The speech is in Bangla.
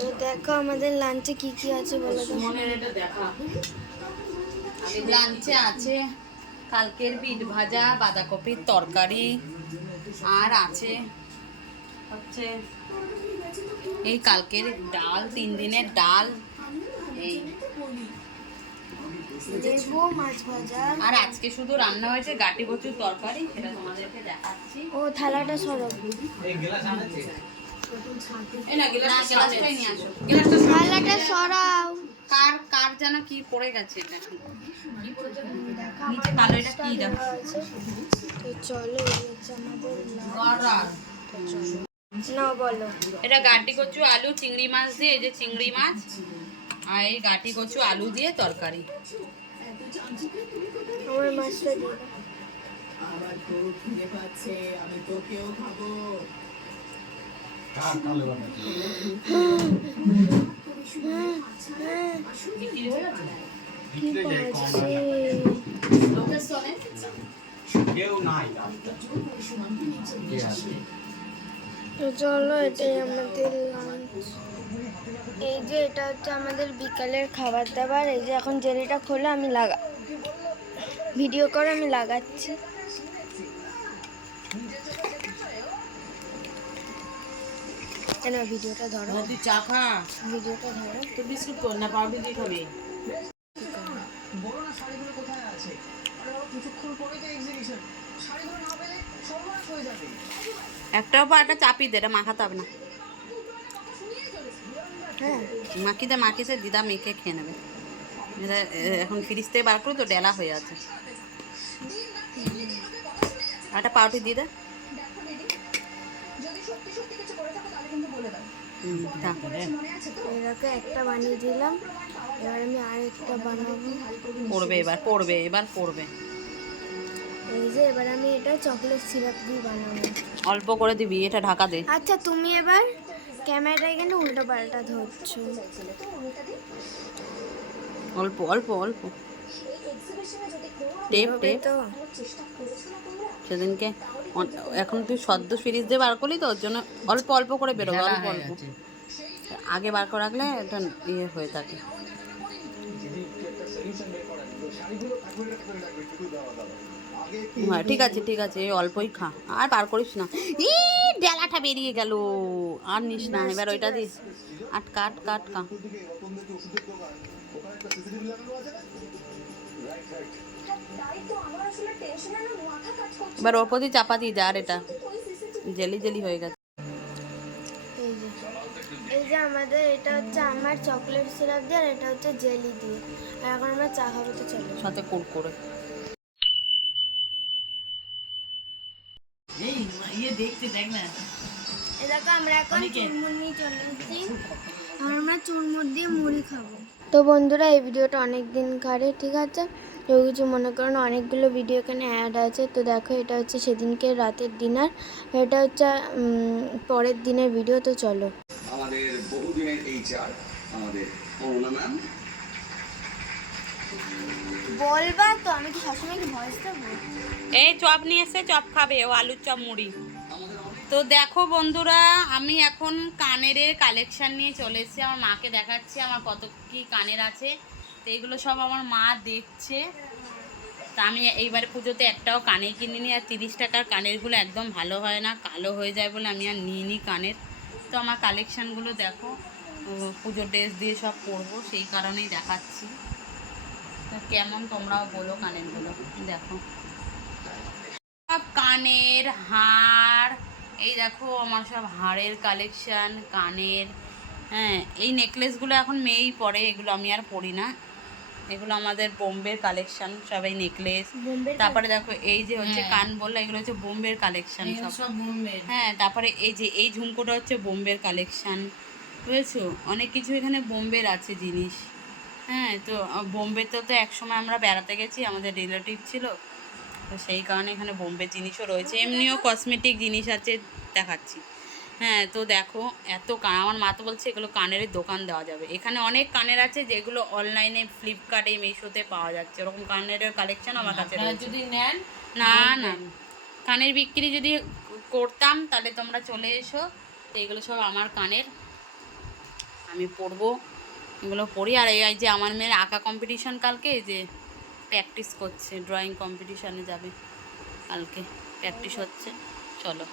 তো দেখো আমাদের লাঞ্চে কি কি আছে বলো তো। লাঞ্চে আছে কালকের বিট ভাজা, বাঁধাকপির তরকারি, আর আছে হচ্ছে এই কালকের ডাল, 3 দিনের ডাল, এই মাছ ভাজা। আর আজকে শুধু রান্না হয়েছে গাটি কচুর তরকারি, সেটা তোমাদেরকে দেখাচ্ছি। ও থালাটা সরো, গ্লাসটাই নিয়ে আসো। থালাটা সরাও। কার কার যেন কি পড়ে গেছে, এটা নিচে কালো, এটা কি দেখো? তো চলো আমাদের না বলো। এটা গাটি কচু, আলু, চিংড়ি মাছ দিয়ে, এই যে চিংড়ি মাছ আর এই গাটি কচু আলু দিয়ে তরকারি। আমার মাছটা দিয়ে আবার খুব খিদে পাচ্ছে, আমি তোকেও খাবো। তো চলো এটাই আমাদের লাঞ্চ। এই যে এটা হচ্ছে আমাদের বিকালের খাবার দাবার। এই যে এখন জেলিটা খোলে, আমি ভিডিও করে আমি লাগাচ্ছি। কেন ভিডিওটা ধরো, তুই চা খা, ভিডিওটা ধরো। তুই বিস্কুট কর না, পাউরুটি দিয়ে খাবি। একটাও পা একটা চাপি দে, এটা মাখাতে হবে না। হ্যাঁ মাখিতে দিদা মেখে খেয়ে নেবে। এটা এখন ফ্রিজ থেকে বার করে তো ডেলা হয়ে আছে। আর একটা পাউরুটি দিয়ে দে। এটাকে একটা বানিয়ে দিলাম, এবার আমি আরেকটা বানাবো। এবার পড়বে। এই যে এবার আমি এটা চকলেট সিরাপ দিয়ে বানাবো। অল্প করে দিবি, এটা ঢাকা দে। আচ্ছা তুমি এবার ক্যামেরাটা এখানে উল্টো পাল্টা ধরছো। অল্প অল্প অল্প টেপ তো সেদিনকে এখন তুই সদ্য ফ্রিজ দিয়ে বার করলি তো, ওর জন্য অল্প অল্প করে বেরোবে, অল্প অল্প। আগে বার করে রাখলে এটা ইয়ে হয়ে থাকে। হ্যাঁ ঠিক আছে, অল্পই খা, আর বার করিস না। ডেলাটা বেরিয়ে গেল, আর নিস না। এবার ওইটা দিস, কাট কা। এবার ওর প্রতি চাপা দিয়ে দে, আর এটা জেলি হয়ে গেছে। এই যে আমাদের এটা হচ্ছে আমার চকলেট সিরাপ দিয়ে, আর এটা হচ্ছে জেলি দিয়ে। আর এখন আমরা চা খাবো, তো চলো। সাথে কুরকুরে। এটাকে আমরা এখন চুরমুর নিয়ে চলে এসেছি, আমরা চুরমুর দিয়ে মুড়ি খাবো। তো বন্ধুরা এই ভিডিওটা অনেক দিন কারে, ঠিক আছে? কেউ কিছু মনে করো না, অনেকগুলো ভিডিও এখানে অ্যাড আছে। তো দেখো এটা হচ্ছে সেদিনকে রাতের ডিনার, এটা হচ্ছে পরের দিনের ভিডিও। তো চলো। আমাদের বহুদিনের এইচআর আমাদের অরুণা ম্যাম বলবা তো, আমি কি সবসময় কি ভয়েস দেবো? এই চপ নিয়ে এসে চপ খাবে, ও আলুর চপ মুড়ি। তো দেখো বন্ধুরা, আমি এখন কানের কালেকশন নিয়ে চলে এসেছি। আমার মাকে দেখাচ্ছি আমার কত কি কানের আছে। তো এগুলো সব আমার মা দেখছে। তা আমি এইবারে পুজোতে একটাও কানে কিনিনি। আর 30 টাকার কানেরগুলো একদম ভালো হয় না, কালো হয়ে যায় বলে আমি আর নিইনি কানের। তো আমার কালেকশানগুলো দেখো, পুজোর ড্রেস দিয়ে সব পরবো, সেই কারণেই দেখাচ্ছি। তো কেমন তোমরাও বলো কানেরগুলো। দেখো সব কানের হাড়, এই দেখো আমার সব হাড়ের কালেকশান, কানের। হ্যাঁ এই নেকলেসগুলো এখন মেয়েই পরে, এগুলো আমি আর পরি না। এগুলো আমাদের বোম্বের কালেকশন সব, এই নেকলেস। তারপরে দেখো এই যে হচ্ছে কান বললা, এগুলো হচ্ছে বোম্বের কালেকশন সব। হ্যাঁ তারপরে এই যে এই ঝুমকোটা হচ্ছে বোম্বের কালেকশন, বুঝেছো? অনেক কিছু এখানে বোম্বের আছে জিনিস। হ্যাঁ তো বোম্বেতে তো একসময় আমরা বেড়াতে গেছি, আমাদের রিলেটিভ ছিল, তো সেই কারণে এখানে বোম্বের জিনিসও রয়েছে। এমনিও কসমেটিক জিনিস আছে, দেখাচ্ছি। হ্যাঁ তো দেখো এত আমার মা তো বলছে এগুলো কানের দোকান দেওয়া যাবে। এখানে অনেক কানের আছে যেগুলো অনলাইনে ফ্লিপকার্টে মিশোতে পাওয়া যাচ্ছে। ওরকম কানের কালেকশন আমার কাছে যদি নেন, না কানের বিক্রি যদি করতাম তাহলে তোমরা চলে এসো, তো এগুলো সব আমার কানের, আমি পরবো, এগুলো পরি। আর এই যে আমার মেয়ের আঁকা কম্পিটিশন কালকে, এই যে প্র্যাকটিস করছে, ড্রয়িং কম্পিটিশানে যাবে কালকে, প্র্যাকটিস হচ্ছে। চলো।